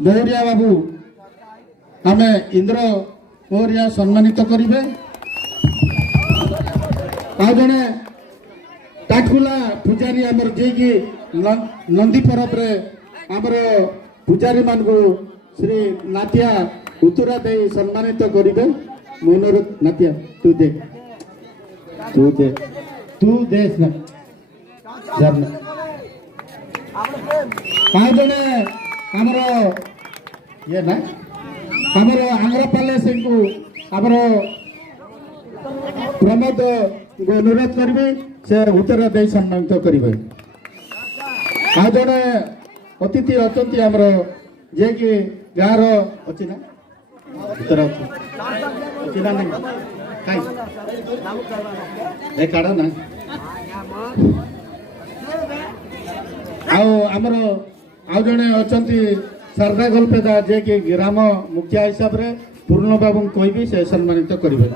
मौर्या बाबू आम इंद्र मौर्या सम्मानित करेंगे। आ जड़े टाटकुला पूजारी आमर जे कि नंदी परब रे आमर पूजारी मान को श्री नातिया उत्तरा दे सम्मानित करेंगे। मनोर नातिया तू दे ना आ जड़े आमर ये ना आमर आंग्रपाले सिंह को आमर प्रमोद को अनुरोध करी से उत्तर दे सम्मानित करेंगे। आ जड़े अतिथि अच्छा आमर जे कि गाँव अच्छी ना उत्तर अच्छी ना नहीं काढ़ ना आमर आउ जड़े अच्छा शारदा गल्पेदा जे कि ग्राम मुखिया हिसाब से पूर्ण बाबू कहि से सम्मानित करेंगे।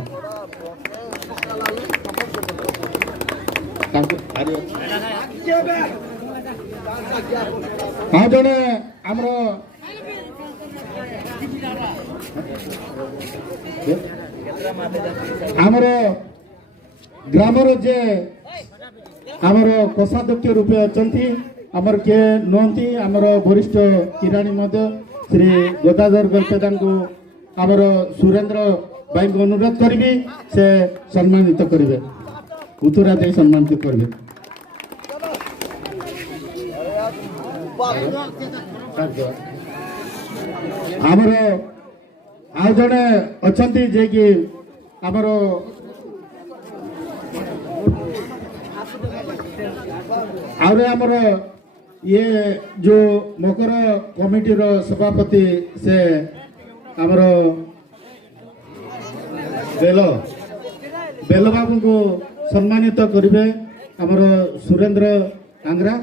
हाँ जड़े आमर ग्रामर जे आमर कोषाध्यक्ष रूपे अच्छा आमर किए नुहति आमर वरिष्ठ किराणी श्री गदाधर गल्पेदा को आमर सुरेंद्र भाई को अनुरोध करी से सम्मानित करेंगे। उत्तरा दे सम्मानित करेंगे। आमर आउ जड़े अच्छा जे कि आमर आउरे आमर ये जो मकर कमिटी रो सभापति से आमर बेल बाबू को सम्मानित करेंगे। आमर सुरेंद्र आंग्रा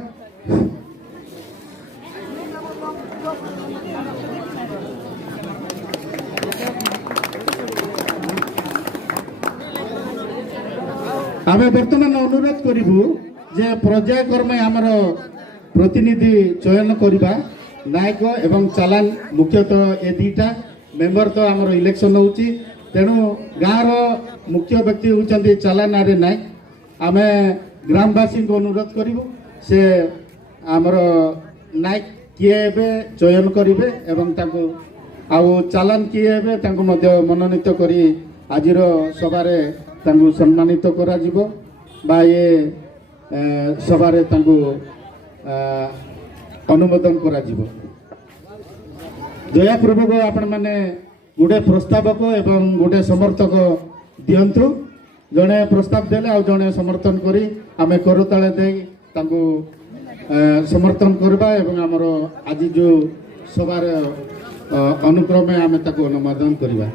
आम बर्तमान अनुरोध करूँ जे पर्यायक्रमे आमर प्रतिनिधि चयन करवा नायक एवं चालान मुख्यतः ए दुईटा मेंबर तो आमर इलेक्शन होची तेणु गाँव मुख्य व्यक्ति होती चालान आरे नायक आम ग्रामवासी को अनुरोध करूँ से आमर नायक किए चयन करेंगे एवं आउ चालान किए मनोनीत करी आजिर सभारे सम्मानित करा जिवो बा ये सभारे अनुमोदन करा जिवो। दयापूर्वक आपण मैंने गोटे प्रस्तावक एवं गोटे समर्थक दिंतु जड़े प्रस्ताव देले आ जड़े समर्थन करी आमे करताले दे समर्थन करबा एवं आमर आज जो सभार अनुक्रमे आमे ताको अनुमोदन करबा।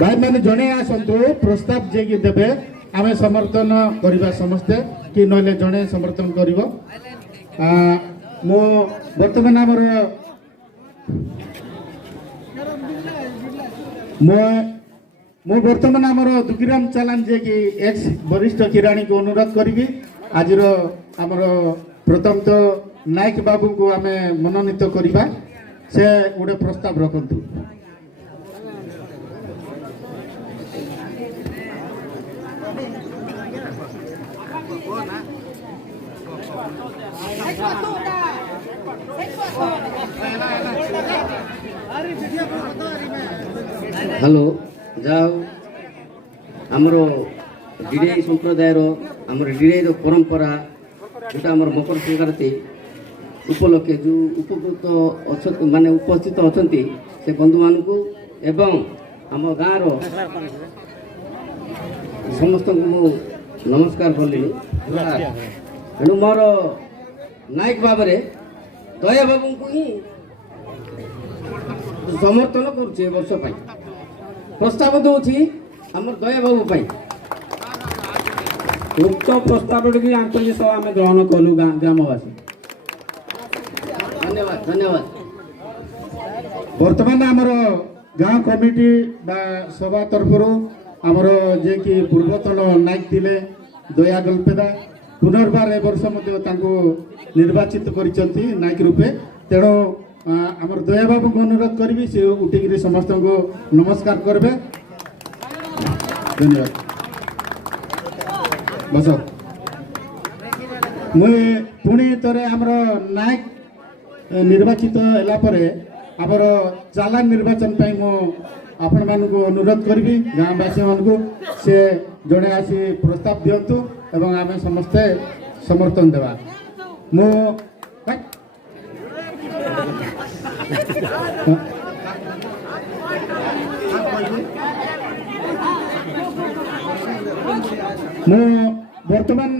भाई मैंने जड़े आसतु प्रस्ताव जे कि देवे आमे समर्थन करवा समस्ते कि नहले जड़े समर्थन कर मो बर्तमान आमर मो बर्तमान आमर दुखीराम चालान जे कि एक्स वरिष्ठ किराणी को अनुरोध करी आज आमर प्रथम तो नायक बाबू को आमे मनोनीत करवा से गोटे प्रस्ताव रखु। हेलो जाओ आमर डिडे संप्रदाय आमर डिडे परंपरा जोटा आमर मकर संक्रांति उपलक्षे जो उपकृत माने उपस्थित अच्छा से बंधु मान को एवं आम गाँव समस्त को नमस्कार कली तेणु मोर नायक भाव दया बाबू को ही समर्थन करुचे वर्ष प्रस्ताव दूसरी आम दया बाबू उक्त प्रस्ताव टी आंतरिक सभा आम ग्रहण कलु ग्रामवासी। धन्यवाद धन्यवाद। वर्तमान आमर गाँव कमिटी बा सभा तरफ आमर जे कि पूर्वतन नायक थिले दया गल्पेदा पुनर्बार ए वर्ष निर्वाचित करिसंती नायक रूपे तेणु आमर दया बाबू को अनुरोध करी से उठिक समस्त को नमस्कार करबे। धन्यवाद। बस मुई पुणी तरे आमर नायक निर्वाचित होला परे आमर चालान निर्वाचन पाई मो आपण मान को अनुरोध करी गाँवासी मान को से जड़े आसी प्रस्ताव दिंतु एवं आम समस्ते समर्थन देवा। मो बर्तमान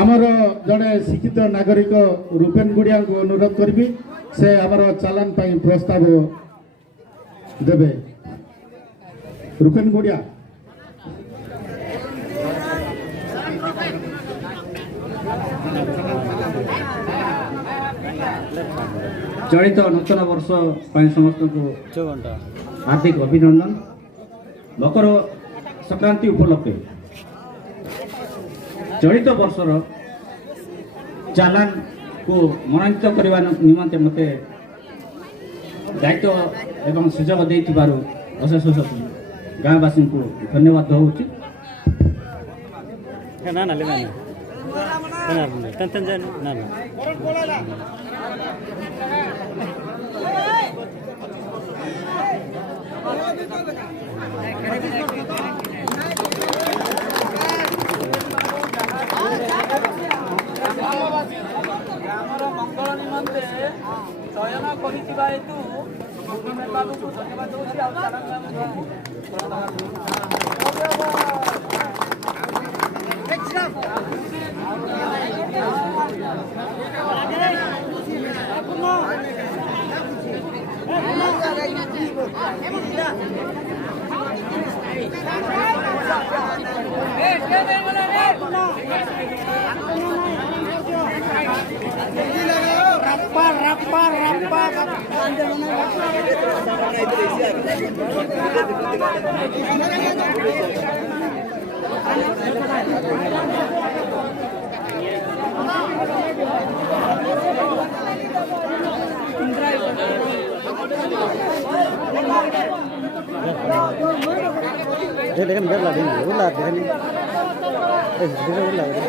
आमर जड़े शिक्षित नागरिक रूपेन गुड़िया को अनुरोध करी से आमर चालान पाई प्रस्ताव देवे। रूपेन गुड़िया चलित नूतन वर्ष समस्त को हार्दिक अभिनंदन। मकर संक्रांति उपलक्षे चलित वर्षर चालान को मनोनीत करने निमंते मते दायित्व एवं सुजोग देइथिबारु अशेष अशेष गाँवासी को धन्यवाद दूँ। मंगल निमंते चयन करिथिबा हेतु मुख्यमंत्री बाबू को धन्यवाद दूँ। Kan biar lah ini, ular kan ini, ular, ular kan.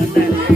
Thank you.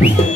Thank you.